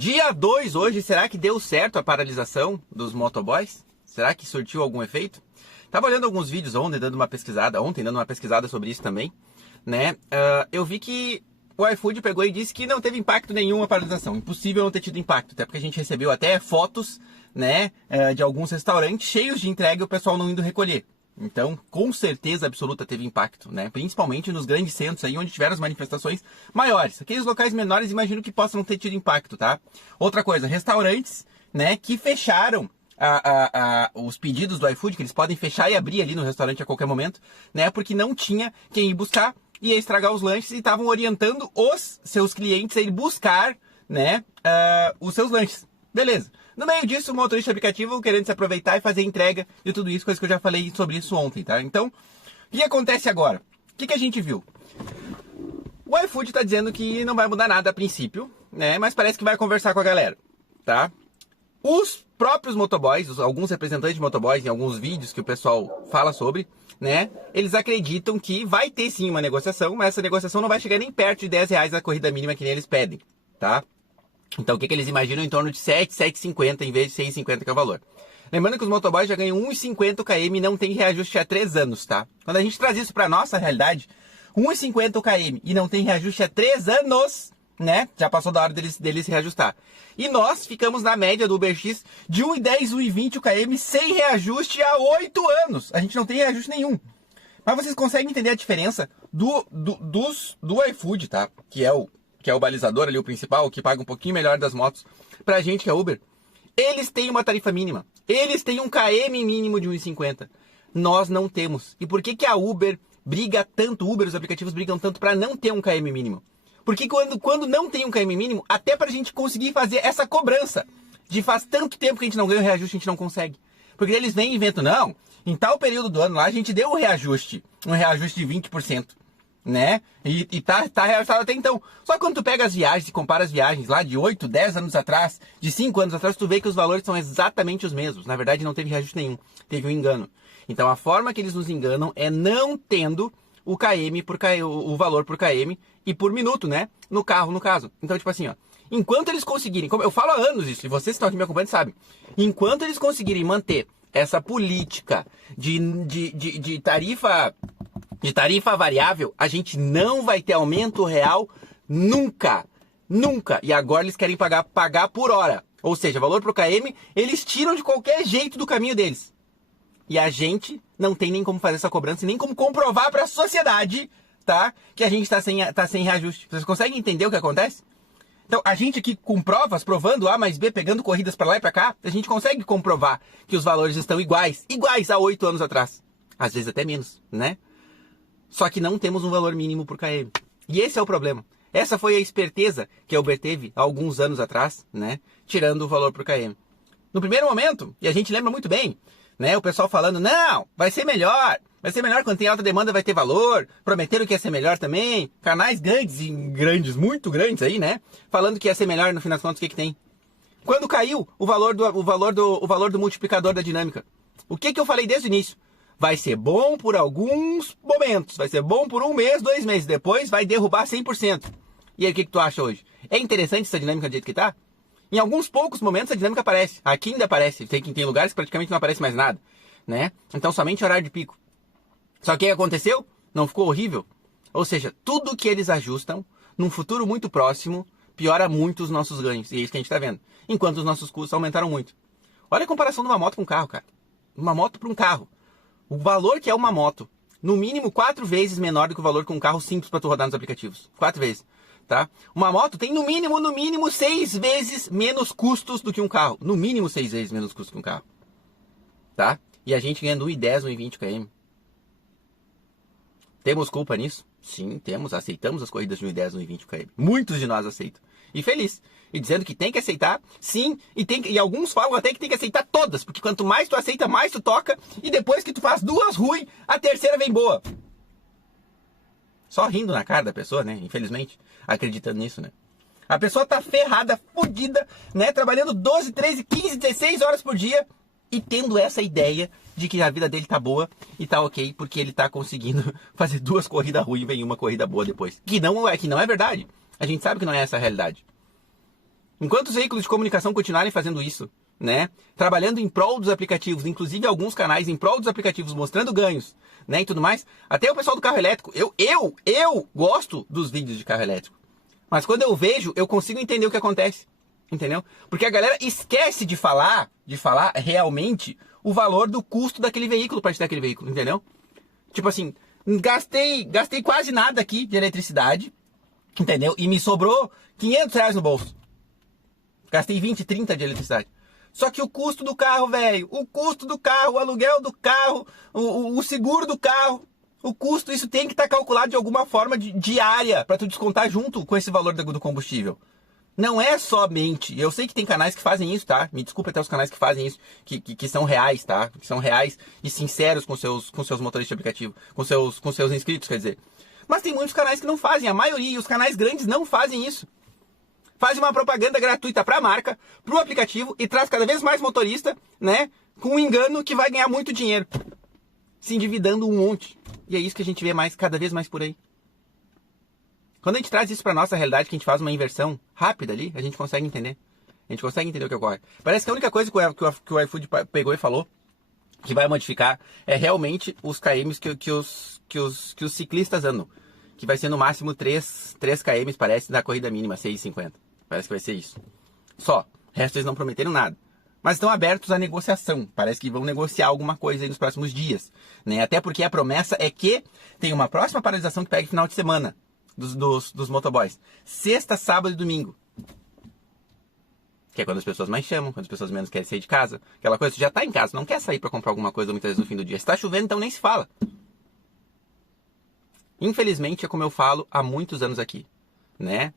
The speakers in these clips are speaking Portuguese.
Dia 2 hoje, será que deu certo a paralisação dos motoboys? Será que surtiu algum efeito? Tava olhando alguns vídeos ontem, dando uma pesquisada sobre isso também, né? Eu vi que o iFood pegou e disse que não teve impacto nenhum a paralisação. Impossível não ter tido impacto, até porque a gente recebeu até fotos, né, de alguns restaurantes cheios de entrega e o pessoal não indo recolher. Então, com certeza absoluta teve impacto, né? Principalmente nos grandes centros aí, onde tiveram as manifestações maiores. Aqueles locais menores, imagino que possam ter tido impacto, tá? Outra coisa, restaurantes, né, que fecharam os pedidos do iFood, que eles podem fechar e abrir ali no restaurante a qualquer momento, né? Porque não tinha quem ir buscar, ia estragar os lanches e estavam orientando os seus clientes a ir buscar, né, os seus lanches. Beleza. No meio disso, o motorista de aplicativo querendo se aproveitar e fazer entrega de tudo isso, coisa que eu já falei sobre isso ontem, tá? Então, o que acontece agora? O que a gente viu? O iFood está dizendo que não vai mudar nada a princípio, né? Mas parece que vai conversar com a galera, tá? Os próprios motoboys, alguns representantes de motoboys, em alguns vídeos que o pessoal fala sobre, né? Eles acreditam que vai ter sim uma negociação, mas essa negociação não vai chegar nem perto de R$10 a corrida mínima que nem eles pedem, tá? Então, o que eles imaginam? Em torno de 7,50 em vez de 6,50 que é o valor. Lembrando que os motoboys já ganham 1,50 km e não tem reajuste há 3 anos, tá? Quando a gente traz isso para nossa realidade, 1,50 km e não tem reajuste há 3 anos, né? Já passou da hora deles se reajustar. E nós ficamos na média do UberX de 1,10, 1,20 km sem reajuste há 8 anos. A gente não tem reajuste nenhum. Mas vocês conseguem entender a diferença do iFood, tá? Que é o balizador ali, o principal, o que paga um pouquinho melhor das motos, pra gente que é Uber. Eles têm uma tarifa mínima. Eles têm um KM mínimo de 1,50. Nós não temos. E por que a Uber briga tanto, os aplicativos brigam tanto pra não ter um KM mínimo? Porque quando não tem um KM mínimo, até pra gente conseguir fazer essa cobrança de faz tanto tempo que a gente não ganha o reajuste, a gente não consegue. Porque eles vêm e inventam, não, em tal período do ano lá a gente deu um reajuste de 20%. Né? E tá reajustado até então. Só que quando tu pega as viagens e compara as viagens lá de 8, 10 anos atrás, de 5 anos atrás, tu vê que os valores são exatamente os mesmos. Na verdade, não teve reajuste nenhum. Teve um engano. Então, a forma que eles nos enganam é não tendo o o valor por KM e por minuto, né? No carro, no caso. Então, tipo assim, ó. Enquanto eles conseguirem, como eu falo há anos isso, e vocês que estão aqui me acompanhando sabem. Enquanto eles conseguirem manter essa política de tarifa variável, a gente não vai ter aumento real nunca. Nunca. E agora eles querem pagar por hora. Ou seja, valor pro KM, eles tiram de qualquer jeito do caminho deles. E a gente não tem nem como fazer essa cobrança, nem como comprovar para a sociedade, tá? Que a gente tá sem reajuste. Vocês conseguem entender o que acontece? Então, a gente aqui com provas, provando A mais B, pegando corridas para lá e para cá, a gente consegue comprovar que os valores estão iguais há 8 anos atrás. Às vezes até menos, né? Só que não temos um valor mínimo por KM. E esse é o problema. Essa foi a esperteza que a Uber teve há alguns anos atrás, né? Tirando o valor por KM. No primeiro momento, e a gente lembra muito bem, né? O pessoal falando, não, vai ser melhor quando tem alta demanda vai ter valor. Prometeram que ia ser melhor também. Canais muito grandes aí, né? Falando que ia ser melhor, no final das contas, o que tem? Quando caiu o valor do multiplicador da dinâmica. O que eu falei desde o início? Vai ser bom por alguns momentos, vai ser bom por 1 mês, 2 meses, depois vai derrubar 100%. E aí, o que tu acha hoje? É interessante essa dinâmica do jeito que tá? Em alguns poucos momentos a dinâmica aparece, aqui ainda aparece, tem lugares que praticamente não aparece mais nada, né? Então somente horário de pico. Só que o que aconteceu? Não ficou horrível? Ou seja, tudo que eles ajustam, num futuro muito próximo, piora muito os nossos ganhos, e é isso que a gente tá vendo. Enquanto os nossos custos aumentaram muito. Olha a comparação de uma moto com um carro, cara. Uma moto para um carro. O valor que é uma moto, no mínimo 4 vezes menor do que o valor que um carro simples para tu rodar nos aplicativos. 4 vezes, tá? Uma moto tem no mínimo 6 vezes menos custos do que um carro. No mínimo 6 vezes menos custos que um carro. Tá? E a gente ganhando 1,10, 1,20 km. Temos culpa nisso? Sim, temos. Aceitamos as corridas de 1,10, 1,20 km. Muitos de nós aceitam. E feliz. E dizendo que tem que aceitar, sim, e alguns falam até que tem que aceitar todas, porque quanto mais tu aceita, mais tu toca, e depois que tu faz 2 ruins, a terceira vem boa. Só rindo na cara da pessoa, né? Infelizmente, acreditando nisso, né? A pessoa tá ferrada, fodida, né? Trabalhando 12, 13, 15, 16 horas por dia, e tendo essa ideia de que a vida dele tá boa e tá ok, porque ele tá conseguindo fazer 2 corridas ruins e vem uma corrida boa depois. Que não é verdade. A gente sabe que não é essa a realidade. Enquanto os veículos de comunicação continuarem fazendo isso, né, trabalhando em prol dos aplicativos, inclusive alguns canais em prol dos aplicativos mostrando ganhos, né, e tudo mais, até o pessoal do carro elétrico, eu gosto dos vídeos de carro elétrico, mas quando eu vejo, eu consigo entender o que acontece, entendeu? Porque a galera esquece de falar realmente o valor do custo daquele veículo para te dar aquele veículo, entendeu? Tipo assim, gastei quase nada aqui de eletricidade, entendeu? E me sobrou R$500 no bolso. Gastei 20, 30 de eletricidade. Só que o custo do carro, velho, o custo do carro, o aluguel do carro, o seguro do carro, o custo, isso tem que estar calculado de alguma forma diária para tu descontar junto com esse valor do combustível. Não é somente, eu sei que tem canais que fazem isso, tá? Me desculpa até os canais que fazem isso, que são reais, tá? Que são reais e sinceros com seus motoristas de aplicativo, com seus inscritos, quer dizer. Mas tem muitos canais que não fazem, a maioria, e os canais grandes não fazem isso. Faz uma propaganda gratuita para a marca, para o aplicativo e traz cada vez mais motorista, né? Com um engano que vai ganhar muito dinheiro. Se endividando um monte. E é isso que a gente vê cada vez mais por aí. Quando a gente traz isso para nossa realidade, que a gente faz uma inversão rápida ali, a gente consegue entender. A gente consegue entender o que ocorre. Parece que a única coisa que o iFood pegou e falou que vai modificar é realmente os KMs que os ciclistas andam. Que vai ser no máximo 3 km, parece, da corrida mínima, 6,50. Parece que vai ser isso. Só. O resto eles não prometeram nada. Mas estão abertos à negociação. Parece que vão negociar alguma coisa aí nos próximos dias. Né? Até porque a promessa é que tem uma próxima paralisação que pega final de semana dos motoboys. Sexta, sábado e domingo. Que é quando as pessoas mais chamam, quando as pessoas menos querem sair de casa. Aquela coisa, você já está em casa, não quer sair para comprar alguma coisa muitas vezes no fim do dia. Se está chovendo, então nem se fala. Infelizmente, é como eu falo há muitos anos aqui. Né?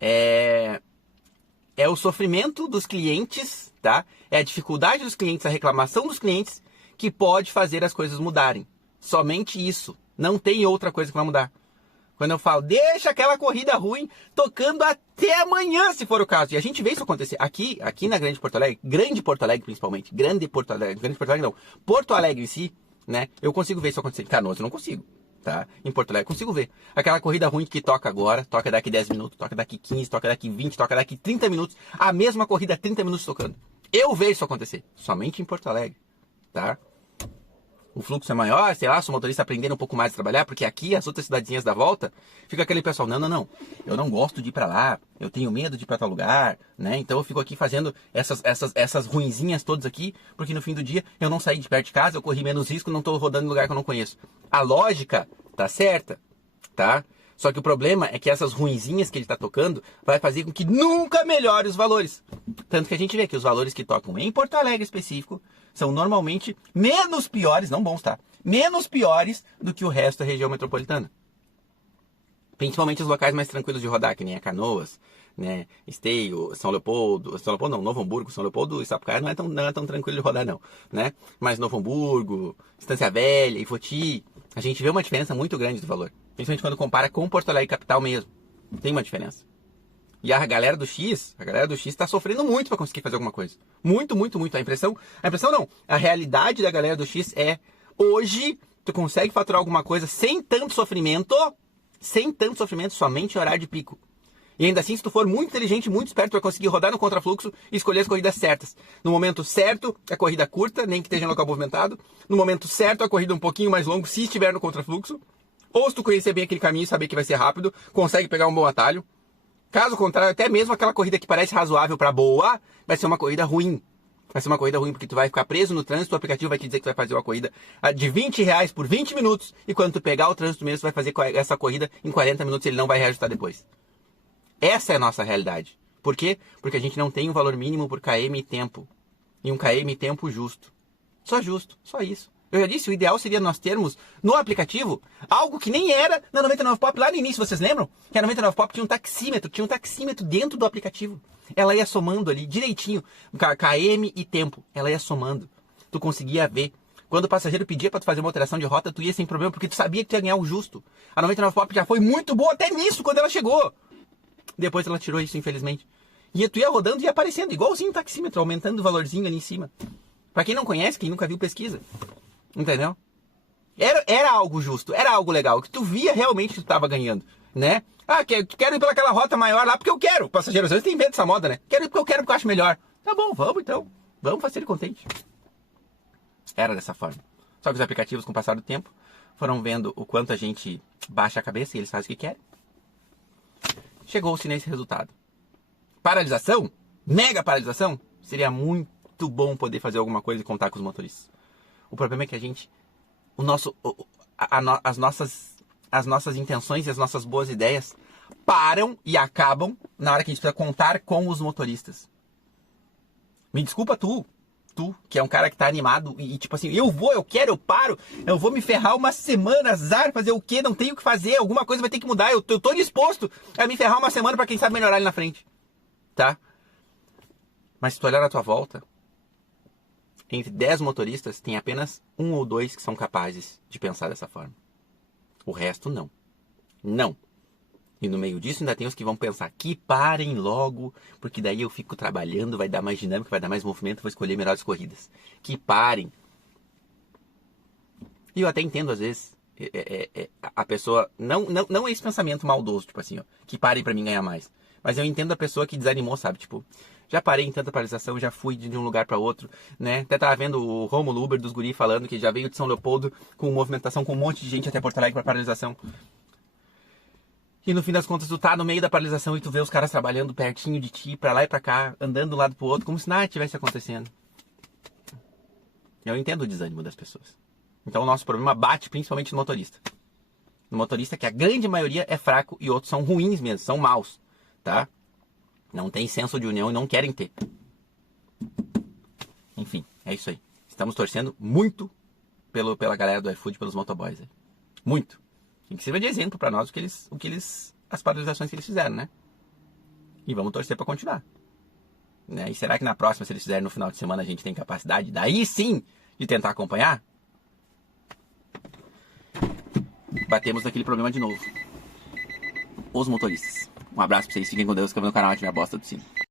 É o sofrimento dos clientes, tá? É a dificuldade dos clientes, a reclamação dos clientes que pode fazer as coisas mudarem. Somente isso. Não tem outra coisa que vai mudar. Quando eu falo, deixa aquela corrida ruim tocando até amanhã, se for o caso. E a gente vê isso acontecer. Aqui na Grande Porto Alegre principalmente, Porto Alegre em si, né? Eu consigo ver isso acontecer. Em Canoas eu não consigo. Tá? Em Porto Alegre, consigo ver. Aquela corrida ruim que toca agora, toca daqui 10 minutos, toca daqui 15, toca daqui 20, toca daqui 30 minutos. A mesma corrida, 30 minutos tocando. Eu vejo isso acontecer. Somente em Porto Alegre. Tá? O fluxo é maior, sei lá, se o motorista aprender um pouco mais a trabalhar, porque aqui, as outras cidadezinhas da volta, fica aquele pessoal, não. Eu não gosto de ir pra lá, eu tenho medo de ir pra tal lugar, né? Então eu fico aqui fazendo essas ruinzinhas todas aqui, porque no fim do dia eu não saí de perto de casa, eu corri menos risco, não tô rodando em lugar que eu não conheço. A lógica tá certa, tá? Só que o problema é que essas ruinzinhas que ele tá tocando vai fazer com que nunca melhore os valores. Tanto que a gente vê que os valores que tocam em Porto Alegre específico são normalmente menos piores, não bons, tá? Menos piores do que o resto da região metropolitana. Principalmente os locais mais tranquilos de rodar, que nem a Canoas, né? Esteio, São Leopoldo não, Novo Hamburgo, São Leopoldo e Sapucaia não é tão tranquilo de rodar não, né? Mas Novo Hamburgo, Estância Velha, Ifoti, a gente vê uma diferença muito grande do valor. Principalmente quando compara com Porto Alegre capital mesmo. Tem uma diferença. E a galera do X está sofrendo muito para conseguir fazer alguma coisa. Muito. A impressão não. A realidade da galera do X é, hoje, tu consegue faturar alguma coisa sem tanto sofrimento, somente em horário de pico. E ainda assim, se tu for muito inteligente, muito esperto, tu vai conseguir rodar no contrafluxo e escolher as corridas certas. No momento certo, a corrida curta, nem que esteja em local movimentado. No momento certo, a corrida um pouquinho mais longa, se estiver no contrafluxo. Ou se tu conhecer bem aquele caminho e saber que vai ser rápido, consegue pegar um bom atalho. Caso contrário, até mesmo aquela corrida que parece razoável para boa, vai ser uma corrida ruim. Vai ser uma corrida ruim porque tu vai ficar preso no trânsito, o aplicativo vai te dizer que tu vai fazer uma corrida de R$20 por 20 minutos, e quando tu pegar o trânsito mesmo, tu vai fazer essa corrida em 40 minutos e ele não vai reajustar depois. Essa é a nossa realidade. Por quê? Porque a gente não tem um valor mínimo por KM e tempo. E um KM e tempo justo. Só justo, só isso. Eu já disse, o ideal seria nós termos no aplicativo algo que nem era na 99 Pop lá no início, vocês lembram? Que a 99 Pop tinha um taxímetro dentro do aplicativo. Ela ia somando ali direitinho, KM e tempo, ela ia somando. Tu conseguia ver. Quando o passageiro pedia para tu fazer uma alteração de rota, tu ia sem problema, porque tu sabia que tu ia ganhar o justo. A 99 Pop já foi muito boa até nisso, quando ela chegou. Depois ela tirou isso, infelizmente. E tu ia rodando e ia aparecendo, igualzinho o taxímetro, aumentando o valorzinho ali em cima. Pra quem não conhece, quem nunca viu, pesquisa. Entendeu? Era algo justo, era algo legal, que tu via realmente que tu tava ganhando. né? Ah, quero ir pelaquela rota maior lá porque eu quero. Passageiros, às vezes tem medo dessa moda, né? Quero ir porque eu quero, porque eu acho melhor. Tá bom, vamos então. Vamos fazer ele contente. Era dessa forma. Só que os aplicativos, com o passar do tempo, foram vendo o quanto a gente baixa a cabeça e eles fazem o que querem. Chegou-se nesse resultado. Paralisação? Mega paralisação? Seria muito bom poder fazer alguma coisa e contar com os motoristas. O problema é que a gente... as nossas intenções e as nossas boas ideias param e acabam na hora que a gente precisa contar com os motoristas. Me desculpa tu, que é um cara que tá animado e tipo assim, eu quero, eu paro, eu vou me ferrar uma semana, azar, fazer o quê? Não tenho o que fazer, alguma coisa vai ter que mudar, eu tô disposto a me ferrar uma semana pra quem sabe melhorar ali na frente, tá? Mas se tu olhar à tua volta, entre 10 motoristas, tem apenas 1 ou 2 que são capazes de pensar dessa forma. O resto não. Não. E no meio disso ainda tem os que vão pensar que parem logo, porque daí eu fico trabalhando, vai dar mais dinâmica, vai dar mais movimento, vou escolher melhores corridas. Que parem. E eu até entendo às vezes a pessoa, não esse pensamento maldoso, tipo assim, ó, que parem pra mim ganhar mais. Mas eu entendo a pessoa que desanimou, sabe? Tipo, já parei em tanta paralisação, já fui de um lugar para outro, né? Até tava vendo o Rômulo Uber dos guri falando que já veio de São Leopoldo com movimentação, com um monte de gente até Porto Alegre pra paralisação. E no fim das contas, tu tá no meio da paralisação e tu vê os caras trabalhando pertinho de ti, pra lá e pra cá, andando de um lado pro outro, como se nada tivesse acontecendo. Eu entendo o desânimo das pessoas. Então o nosso problema bate principalmente no motorista. No motorista que a grande maioria é fraco e outros são ruins mesmo, são maus, tá? Não tem senso de união e não querem ter. Enfim, é isso aí. Estamos torcendo muito pela galera do iFood, pelos motoboys aí. Muito. E que sirva de exemplo para nós as paralisações que eles fizeram, né? E vamos torcer para continuar. Né? E será que na próxima, se eles fizerem no final de semana, a gente tem capacidade, daí sim, de tentar acompanhar? Batemos naquele problema de novo. Os motoristas. Um abraço para vocês, fiquem com Deus, que no canal ative a bosta do sino.